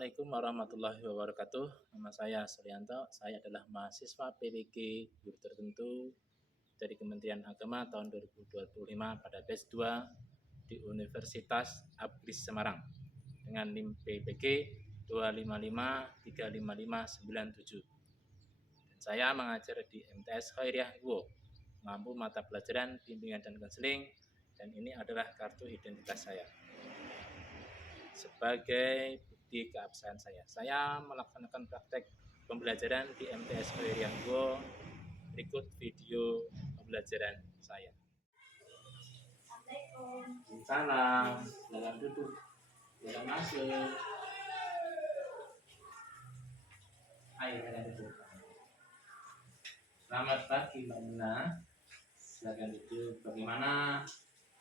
Assalamualaikum warahmatullahi wabarakatuh. Nama saya Suryanto. Saya adalah mahasiswa PWG Guru Tertentu dari Kementerian Agama tahun 2025 pada batch 2 di Universitas Abris Semarang dengan NIM PPG 255355997. Dan saya mengajar di MTS Khairiyah Guo, mampu mata pelajaran bimbingan dan konseling, dan ini adalah kartu identitas saya. Sebagai bukti keabsahan saya melaksanakan praktek pembelajaran di MTS Khairiyah Guo. Berikut video pembelajaran saya. Assalamualaikum. Salam, silakan duduk, silakan masuk. Ayo, silakan duduk. Selamat pagi Mbak Muna, silakan duduk. Bagaimana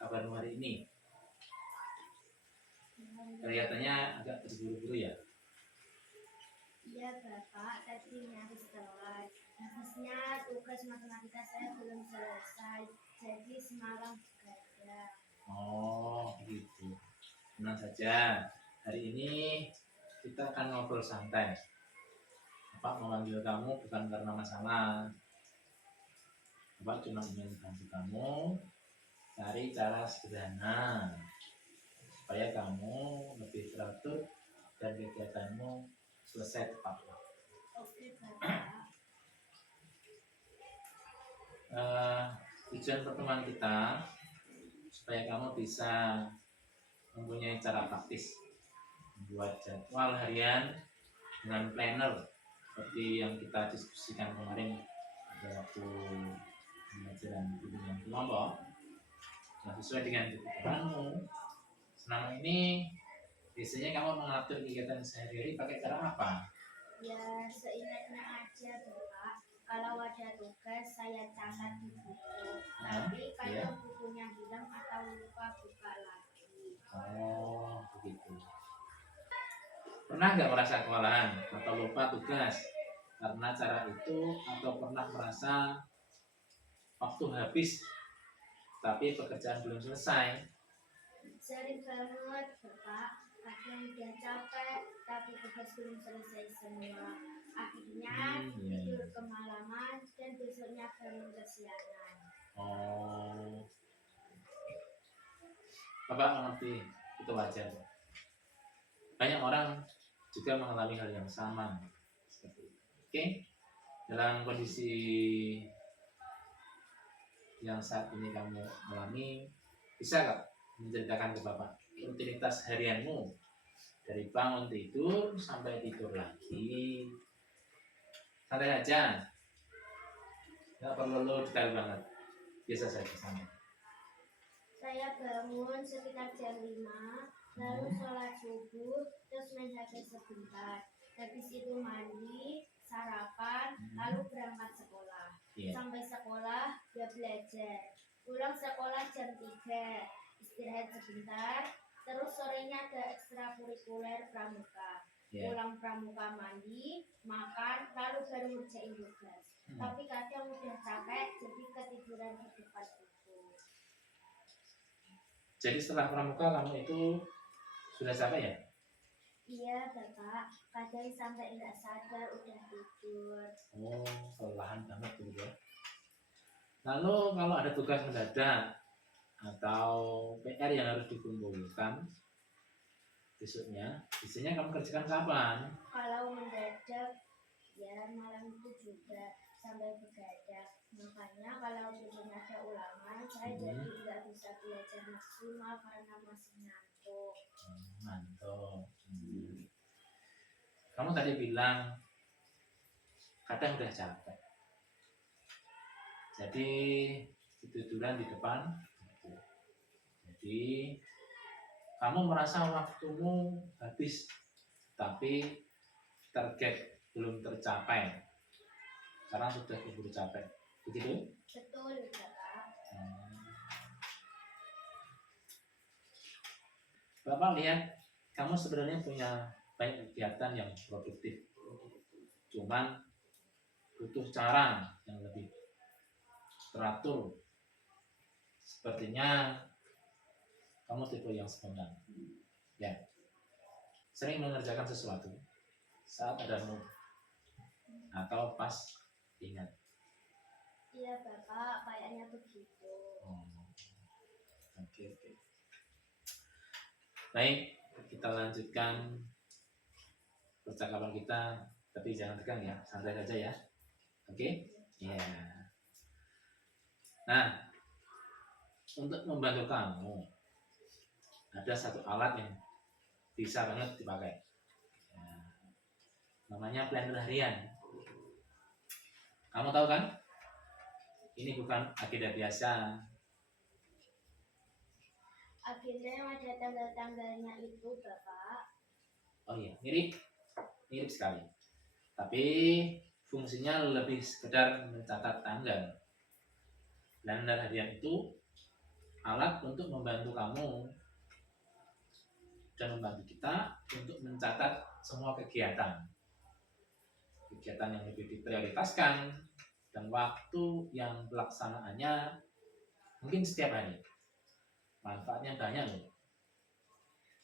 kabarmu hari ini? Kelihatannya agak terburu-buru ya. Iya Bapak, tadi nyaris telat. Habisnya tugas matematika saya belum selesai, jadi semalam begadang. Oh, begitu. Tenang saja. Hari ini kita akan ngobrol santai. Bapak memanggil kamu bukan karena masalah. Bapak cuma ingin bantu kamu cari cara sederhana supaya kamu lebih teratur dan kegiatanmu selesai tepat waktu. Oke Bapak. Tujuan pertemuan kita supaya kamu bisa mempunyai cara praktis membuat jadwal harian dengan planner seperti yang kita diskusikan kemarin pada waktu pembelajaran bimbingan kelompok. Nah, sesuai dengan kebutuhanmu selama ini biasanya kamu mengatur kegiatan sehari-hari pakai cara apa? Ya seingatnya aja Bapak, kalau ada tugas saya catat di buku, tapi kalau bukunya hilang atau lupa buka lagi. Oh, begitu. Pernah nggak merasa kewalahan atau lupa tugas karena cara itu, atau pernah merasa waktu habis tapi pekerjaan belum selesai? Sering banget Bapak, kadang udah capek tapi tugas belum selesai semua. Akhirnya tidur kemalaman dan besoknya bangun kesiangan. Oh, Bapak mengerti, itu wajar. Banyak orang juga mengalami hal yang sama seperti itu. Oke, dalam kondisi yang saat ini kamu alami, bisa nggak menceritakan ke Bapak rutinitas harianmu dari bangun tidur sampai tidur lagi? Santai aja, nggak perlu detail banget, biasa saja sama. Saya bangun sekitar jam 5, lalu sholat subuh, terus main HP sebentar. Habis itu mandi, sarapan, lalu berangkat sekolah. Sampai sekolah, ya belajar. Pulang sekolah jam 3, istirahat sebentar, terus sorenya ada ekstrakurikuler pramuka. Pulang pramuka mandi, makan, lalu baru ngerjain tugas. Tapi kadang udah capek, jadi ketiduran di depan buku. Jadi setelah pramuka kamu itu sudah capek ya? Iya Bapak, kadang sampai nggak sadar udah tidur. Oh, kelelahan banget gitu ya. Lalu kalau ada tugas mendadak atau PR yang harus dikumpulkan besoknya, biasanya kamu kerjakan kapan? Kalau mendadak, ya malam itu juga sampai begadang. Makanya kalau besoknya ada ulangan, saya jadi nggak bisa belajar maksimal karena masih ngantuk. Ngantuk. Kamu tadi bilang kadang udah capek, jadi tiduran di depan. Jadi kamu merasa waktumu habis, tapi target belum tercapai karena sudah keburu capek, begitu? Betul Bapak. Bapak lihat kamu sebenarnya punya banyak kegiatan yang produktif, cuman butuh cara yang lebih teratur. Sepertinya kamu tipe yang spontan, ya. sering mengerjakan sesuatu saat ada mood atau pas ingat? Iya Bapak, kayaknya begitu. Oke. Baik, kita lanjutkan percakapan kita, tapi jangan tegang ya, santai saja ya. Oke? Ya. Nah, untuk membantu kamu, ada satu alat yang bisa banget dipakai. Namanya planner harian. Kamu tahu kan? Ini bukan agenda biasa. Agenda yang ada tanggal-tanggalnya itu Bapak. Oh iya, mirip sekali. Tapi fungsinya lebih sekedar mencatat tanggal. Planner harian itu alat untuk membantu kamu dan membantu kita untuk mencatat semua kegiatan yang lebih diprioritaskan dan waktu yang pelaksanaannya mungkin setiap hari. Manfaatnya banyak loh.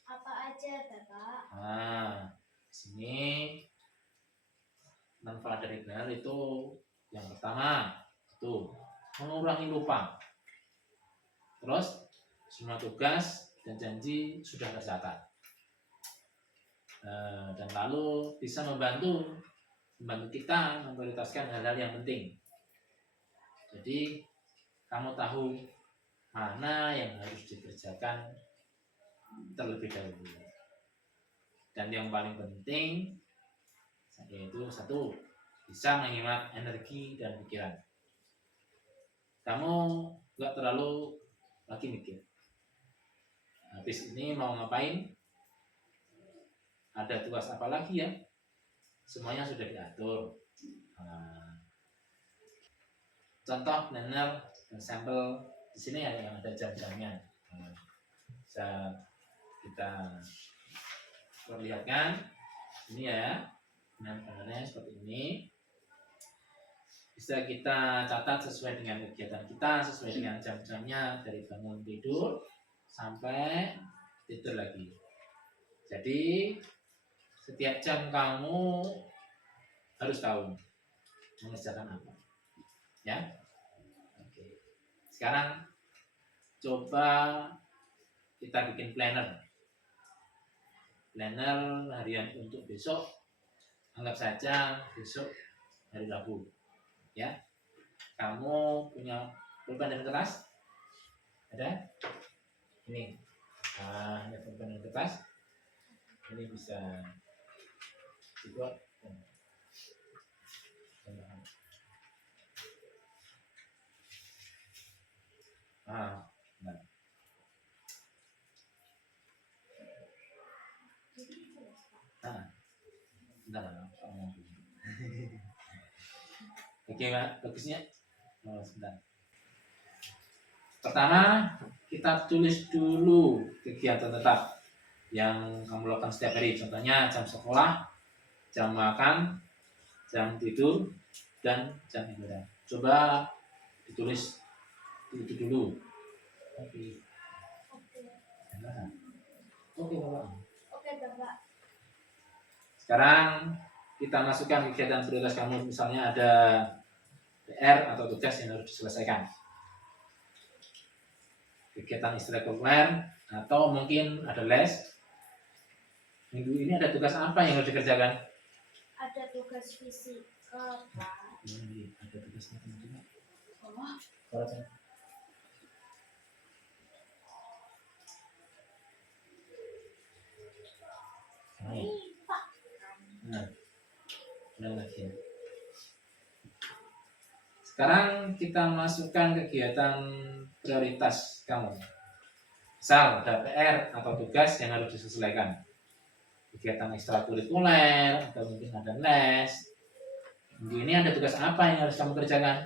Apa aja Bapak? Nah, sini manfaat dari planner itu yang pertama itu mengurangi lupa. Terus semua tugas dan janji sudah tercatat. Dan lalu bisa membantu kita memprioritaskan hal-hal yang penting. Jadi kamu tahu mana yang harus dikerjakan terlebih dahulu. Dan yang paling penting yaitu satu, bisa menghemat energi dan pikiran. Kamu nggak terlalu lagi mikir habis ini mau ngapain, ada tugas apa lagi ya, semuanya sudah diatur. Contoh planner dan sampel di sini ya, yang ada jam-jamnya. Bisa kita perlihatkan ini ya, plannernya seperti ini. Bisa kita catat sesuai dengan kegiatan kita, sesuai dengan jam-jamnya, dari bangun tidur sampai tidur lagi. Jadi setiap jam kamu harus tahu mengerjakan apa, ya. Oke. Sekarang coba kita bikin planner harian untuk besok. Anggap saja besok hari Rabu, ya. Kamu punya pulpen dan kertas? Ada? Ini. Ini pulpen dan kertas. Ini bisa dibuat. Nah. Bentar. Oke, Pak. Bagusnya. Sebentar. Pertama, kita tulis dulu kegiatan tetap yang kamu lakukan setiap hari. Contohnya jam sekolah, jam makan, jam tidur, dan jam ibadah. Coba ditulis itu dulu. Oke. Oke, Bapak. Oke Bapak. Sekarang kita masukkan kegiatan prioritas kamu. Misalnya ada PR atau tugas yang harus diselesaikan, kegiatan ekstrakurikuler, atau mungkin ada les. Minggu ini ada tugas apa yang harus dikerjakan? Ada tugas fisika Pak. Ada tugas matematika. Oh. Pak. Nah, lagi. Sekarang kita masukkan kegiatan prioritas kamu. Misal ada PR atau tugas yang harus diselesaikan, kegiatan ekstrakurikuler, atau mungkin ada les. Ini ada tugas apa yang harus kamu kerjakan?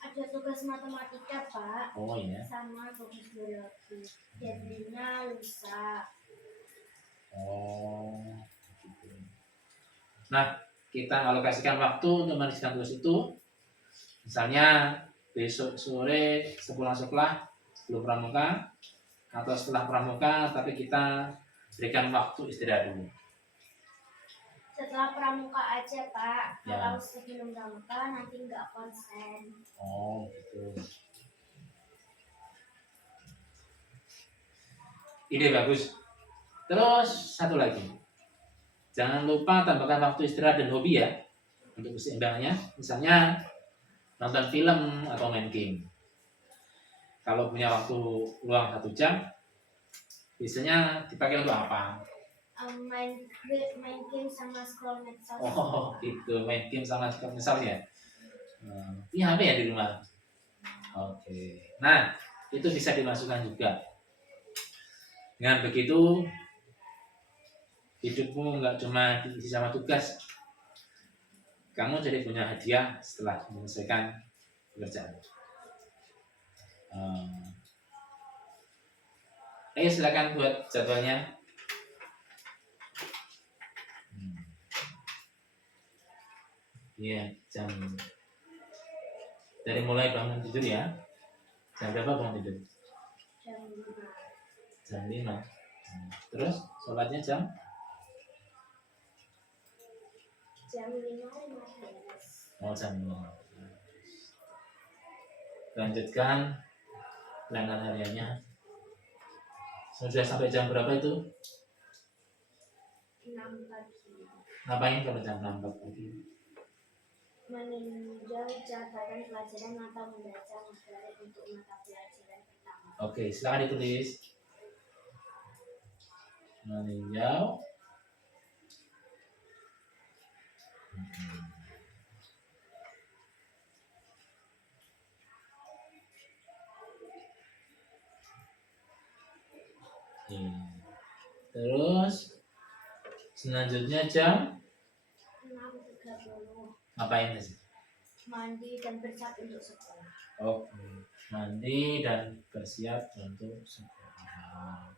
Ada tugas matematika Pak. Oh iya. Sama tugas biologi. Deadline-nya lusa. Oh, gitu. Nah, kita alokasikan waktu untuk mengerjakan tugas itu. Misalnya besok sore sepulang sekolah, sebelum pramuka, atau setelah pramuka, tapi kita berikan waktu istirahat dulu. Setelah pramuka aja, Pak. Ya. Kalau sebelum pramuka nanti nggak konsen. Oh gitu. Ide bagus. Terus satu lagi, jangan lupa tambahkan waktu istirahat dan hobi ya untuk keseimbangannya. Misalnya nonton film atau main game. Kalau punya waktu luang 1 jam, biasanya dipakai untuk apa? Main game sama scroll medsos. Oh gitu, main game sama misalnya. Ini HP ya di rumah. Oke. Nah itu bisa dimasukkan juga. Dengan begitu hidupmu nggak cuma diisi sama tugas, kamu jadi punya hadiah setelah menyelesaikan pekerjaan. Ayo silakan buat jadwalnya. Iya, jam dari mulai bangun tidur ya. Jam berapa bangun tidur? Jam 5. Jam 5. Terus sholatnya jam? Jam 5:15. Oh, jam 5. Lanjutkan pelanggan hariannya. Sudah sampai jam berapa itu? 6 pagi. Ngapain kalau jam 6 pagi? Meninjau catatan pelajaran atau membaca materi untuk mata pelajaran pertama. Oke, silakan ditulis. Meninjau. Terus selanjutnya jam 6:30. ngapain sih? Mandi dan bersiap untuk sekolah. Oke, mandi dan bersiap untuk sekolah.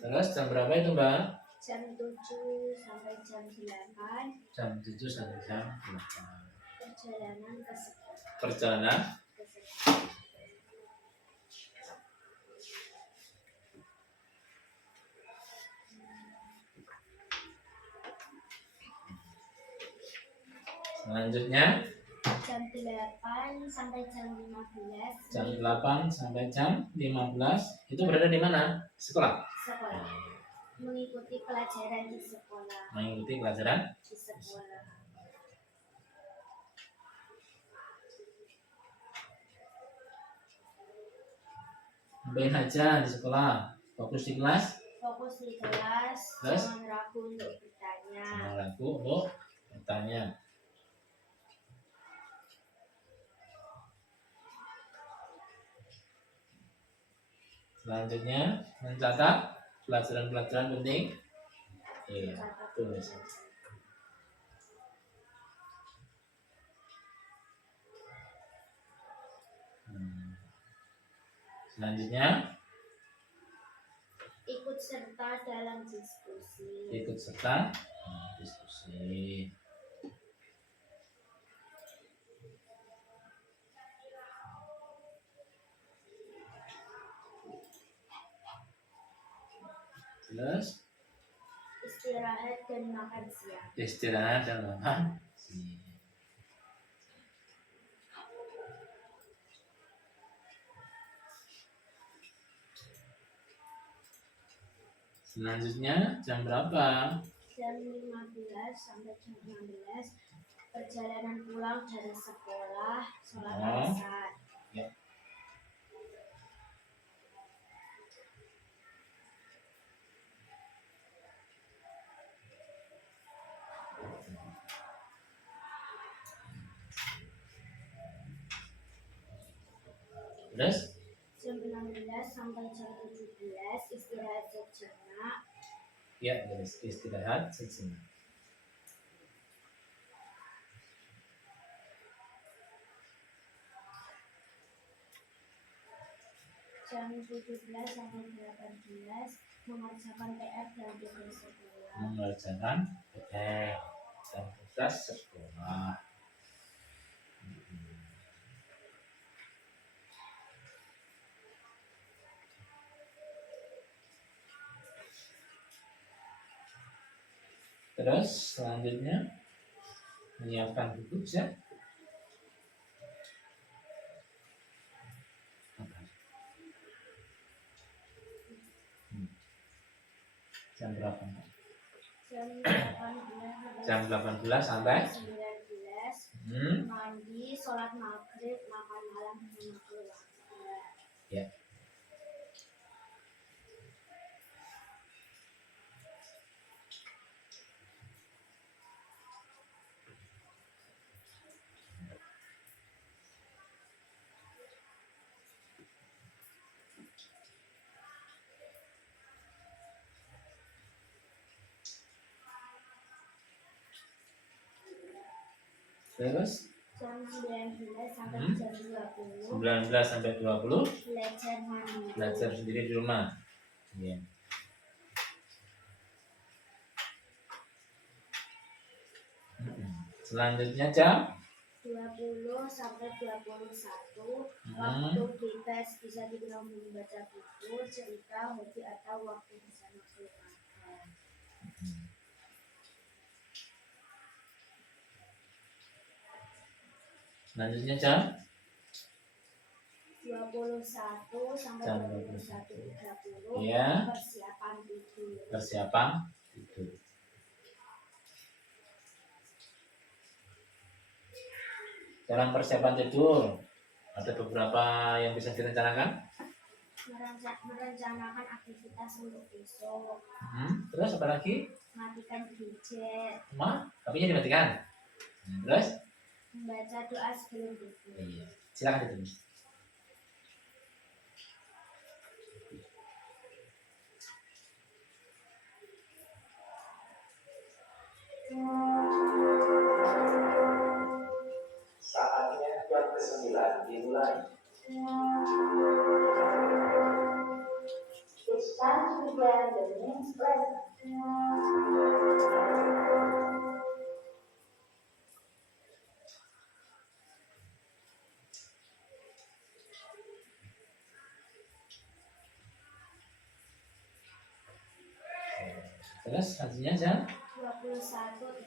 Terus jam berapa itu Mbak? Jam 7 sampai jam 8. Jam 7 sampai jam 8. Perjalanan ke sekolah. Perjalanan Ke sekolah. selanjutnya Jam 8 sampai jam 15. jam 8 sampai jam 15 itu berada di mana? Sekolah. Sekolah. Mengikuti pelajaran di sekolah. Mengikuti pelajaran Di sekolah. ngapain aja di sekolah? Fokus di kelas? Fokus di kelas. Terus? Jangan ragu untuk bertanya. Jangan ragu untuk bertanya. Selanjutnya mencatat pelajaran-pelajaran penting. Iya, tulis. Selanjutnya Ikut serta dalam diskusi. ikut serta diskusi. Terus Istirahat dan makan siang. istirahat dan makan siang. Selanjutnya jam berapa? Jam 15 sampai jam 16. Perjalanan pulang dari sekolah. Sholat asar. Ya. Terus Jam 16 sampai jam 17 istirahat sejenak. ya, terus istirahat sejenak. Jam 17 sampai 18 mengerjakan PR dan tugas sekolah. Mengerjakan PR dan tugas sekolah. Terus selanjutnya menyiapkan buku ya. Jam berapa? Jam 18 Jam 18 sampai 19. Mandi, sholat maghrib, makan malam sama keluarga. ya. Terus Jam 19 sampai jam 20 19 sampai 20 belajar mandiri. belajar sendiri di rumah. Ya. Selanjutnya jam 20 sampai 21 waktu bebas, bisa dibilang membaca buku, cerita, hobi, atau waktu bersama keluarga. Selanjutnya jam 21 sampai Jam 21.30 ya. persiapan tidur. Persiapan tidur. Dalam persiapan tidur ada beberapa yang bisa direncanakan. Merencanakan aktivitas untuk besok. Terus apa lagi? Matikan gadget. HP-nya dimatikan. Terus Membaca doa sebelum tidur. iya. Silakan ditulis. Saatnya yang ke-9 dimulai. It's time to begin the next lesson. Terus selanjutnya jam 21.30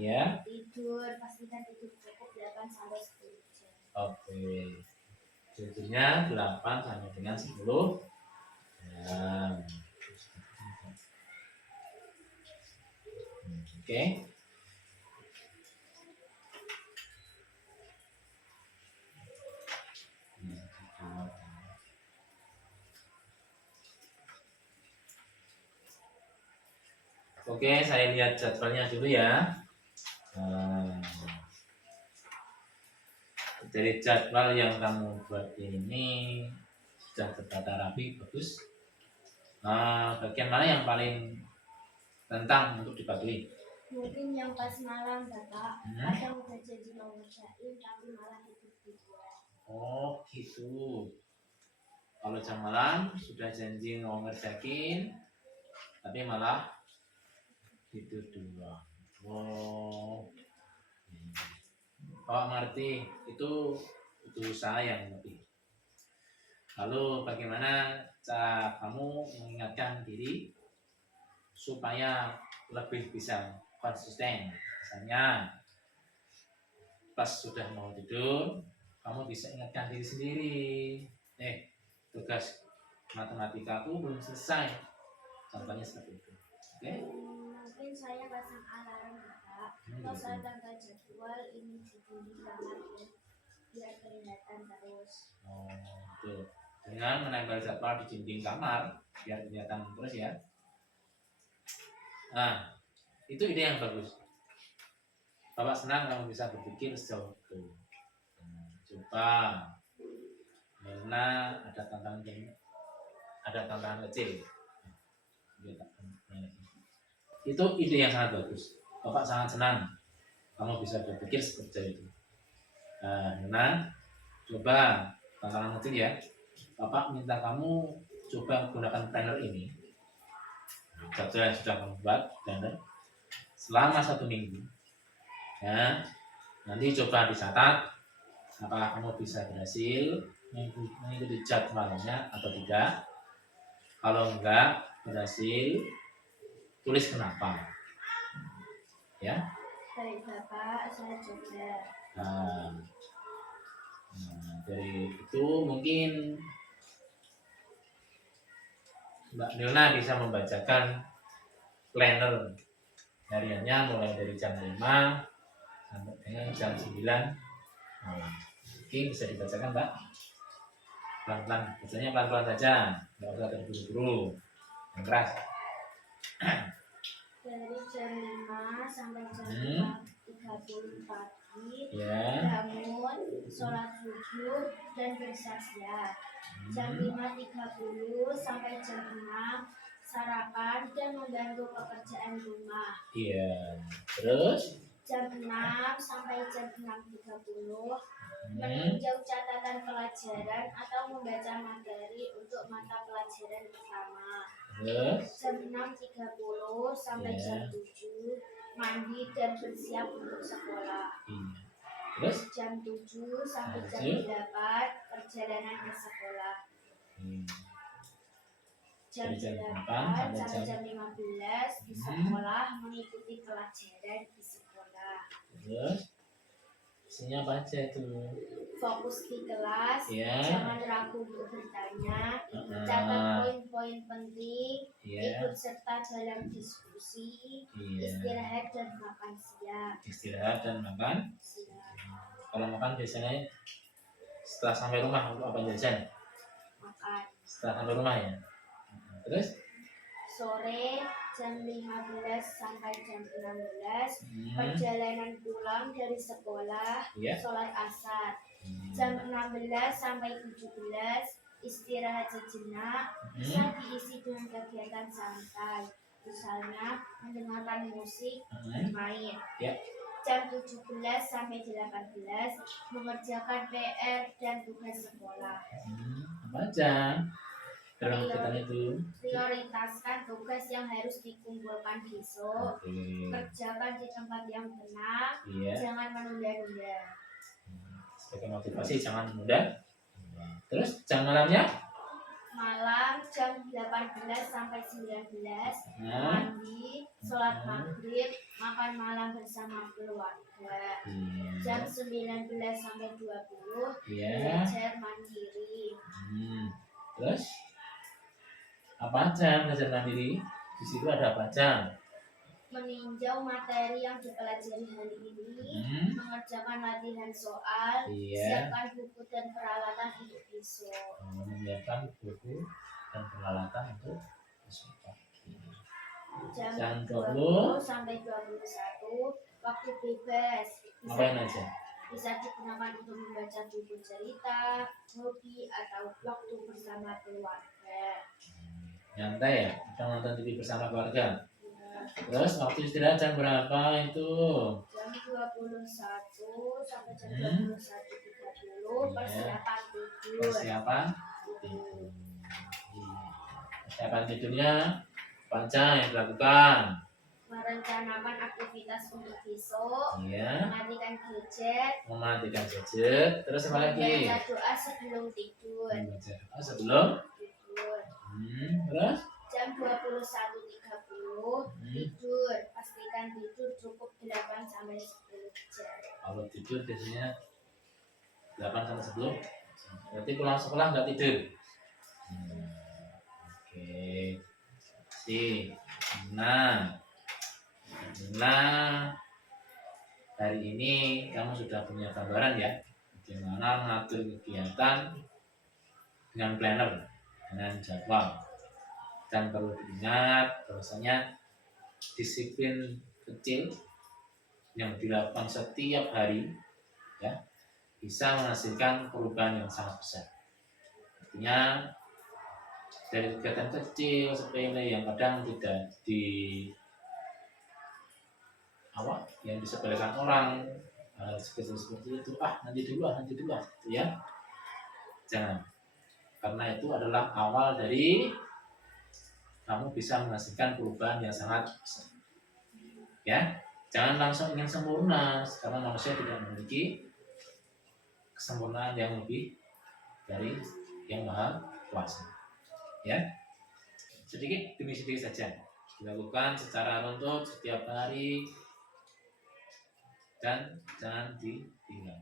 ya. tidur, pastikan tidur cukup 8 sampai 10 jam. Oke. Tidurnya 8 sampai dengan 10 jam. Oke. Oke, saya lihat jadwalnya dulu ya. Dari jadwal yang kamu buat ini sudah tertata rapi, bagus. Bagian mana yang paling tentang untuk dibagi? Mungkin yang pas malam, Bapak. Kadang udah janji mau ngerjain tapi malah tidur duluan. Oh gitu. Kalau jam malam sudah janji mau ngerjain tapi malah tidur duluan. Oh, ngerti. Itu usaha yang lebih. Lalu bagaimana cara kamu mengingatkan diri supaya lebih bisa konsisten? Misalnya pas sudah mau tidur, kamu bisa ingatkan diri sendiri. Tugas matematika aku belum selesai. Contohnya seperti itu. Oke? Mungkin saya pasang alarm, Bapak. Kalau saya tanggal jadwal ini di kamar biar kelihatan terus. Oh, betul. Dengan menempel jadwal di dinding kamar biar kelihatan terus ya. Nah, itu ide yang bagus. Bapak senang kamu bisa berpikir sejauh itu. Coba karena ada tantangan kecil. Itu ide yang sangat bagus. Bapak sangat senang kamu bisa berpikir seperti itu. Nah, coba tantangan kecil ya. Bapak minta kamu coba gunakan planner ini. Jadwal yang sudah kamu buat planner selama 1 minggu. Ya, nanti coba dicatat apakah kamu bisa berhasil mengikuti jadwalnya atau tidak. Kalau enggak berhasil, tulis kenapa. Ya. Baik Bapak, saya juga. Nah, dari itu mungkin Mbak Nilna bisa membacakan planner hariannya mulai dari jam 5 sampai dengan jam 9. Oke, bisa dibacakan Mbak. Pelan-pelan, bacanya pelan-pelan saja, nggak usah terburu-buru, yang keras. Dari jam 5 sampai jam 6.30 pagi, Ya. bangun, sholat subuh, dan bersaksiat. Jam 5.30 sampai jam 6, sarapan dan membantu pekerjaan rumah. Iya. Terus Jam 6 sampai jam 6.30, meninjau catatan pelajaran atau membaca materi untuk mata pelajaran pertama. terus Jam 6.30 sampai jam 7, mandi dan bersiap untuk sekolah. iya. Terus Jam 7 sampai jam 8, perjalanan ke sekolah. Jam Dari jam 8 8 sampai sampai jam 15 di sekolah mengikuti pelajaran di sekolah. terus isinya apa aja itu? Fokus di kelas, Ya. jangan ragu untuk bertanya, catat poin-poin penting, ikut serta dalam diskusi, Iya. istirahat dan makan siang. Istirahat dan makan. Siang. Kalau makan biasanya setelah sampai rumah untuk apa jajan? Makan. Setelah sampai rumah ya. Terus Sore jam 15 sampai jam 16, perjalanan pulang dari sekolah, Iya. sholat asar. Jam 16 sampai 17, istirahat sejenak, bisa diisi dengan kegiatan santai, misalnya mendengarkan musik, bermain. Ya. Jam 17 sampai 18, mengerjakan PR dan tugas sekolah. Apa aja dalam kegiatan itu? Prioritaskan tugas yang harus dikumpulkan besok. Kerjakan di tempat yang tenang. Iya. Jangan menunda-nunda. Sebagai motivasi jangan menunda. Terus jam malamnya? Malam jam 18 sampai 19, mandi, sholat maghrib, makan malam bersama keluarga. Jam 19 sampai 20, belajar mandiri. Terus apa aja belajar mandiri? Di situ ada apa aja? Meninjau materi yang dipelajari hari ini, mengerjakan latihan soal, siapkan buku dan peralatan untuk besok. Menyiapkan buku dan peralatan untuk besok pagi. Jam 20 sampai 21, waktu bebas. Ngapain aja? Bisa digunakan untuk membaca buku cerita, hobi, atau waktu bersama keluarga. Nyantai ya? Kita nonton TV bersama keluarga. Terus waktu istirahat jam berapa itu? Jam 21 sampai jam 21.30, persiapan tidur. Persiapan tidur. Persiapan tidurnya apa aja yang dilakukan? Merencanakan aktivitas untuk besok. Iya. Mematikan gadget. Mematikan gadget. Terus apa lagi? Membaca doa sebelum tidur. Membaca doa sebelum tidur. Terus? Jam 21.30 tidur. Pastikan tidur cukup 8 sampai 10 jam. Kalau tidur biasanya 8 sampai 10. Berarti pulang sekolah nggak tidur. Oke. Nah, hari ini kamu sudah punya gambaran ya, bagaimana mengatur kegiatan dengan planner, dengan jadwal. Dan perlu diingat bahwasanya disiplin kecil yang dilakukan setiap hari ya bisa menghasilkan perubahan yang sangat besar. Artinya dari kegiatan kecil sepele yang kadang tidak yang disepelekan orang, seperti itu, nanti dulu gitu ya. Jangan, karena itu adalah awal dari kamu bisa menghasilkan perubahan yang sangat besar. Ya, jangan langsung ingin sempurna, karena manusia tidak memiliki kesempurnaan yang lebih dari yang maha kuasa. Ya, sedikit demi sedikit saja dilakukan secara runtut setiap hari dan jangan ditinggal.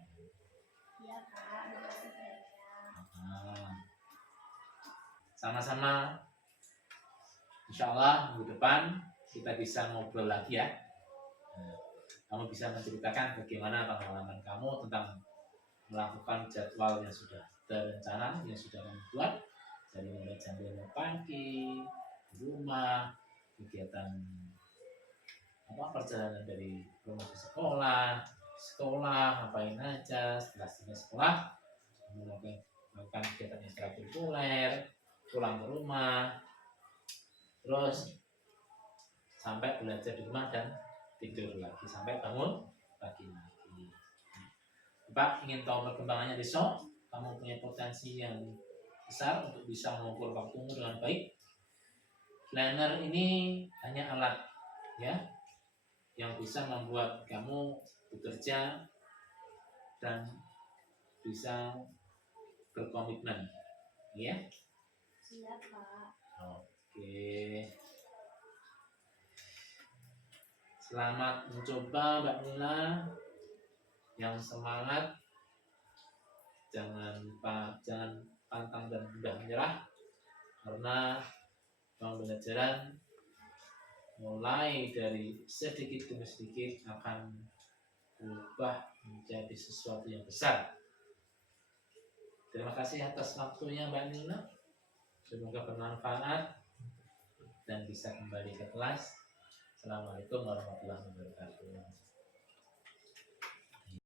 Iya Pak, makasih banyak. Nah, sama-sama. Insya Allah minggu depan kita bisa ngobrol lagi ya. Nah, kamu bisa menceritakan bagaimana pengalaman kamu tentang melakukan jadwal yang sudah terencana, yang sudah kamu buat dari mulai jam 5 pagi, di rumah, kegiatan perjalanan dari rumah ke sekolah ngapain aja, setelah selesai sekolah melakukan kegiatan ekstrakurikuler, pulang ke rumah, terus sampai belajar di rumah dan tidur lagi sampai bangun pagi lagi. Pak ingin tahu perkembangannya besok, kamu punya potensi yang besar untuk bisa mengukur waktumu dengan baik. Planner ini hanya alat ya yang bisa membuat kamu bekerja dan bisa berkomitmen, ya. Siap Pak. Oke. Selamat mencoba Mbak Nina. Yang semangat, jangan pantang dan mudah menyerah, karena pembelajaran mulai dari sedikit demi sedikit akan berubah menjadi sesuatu yang besar. Terima kasih atas waktunya Mbak Nina. Semoga bermanfaat dan bisa kembali ke kelas. Assalamualaikum warahmatullahi wabarakatuh.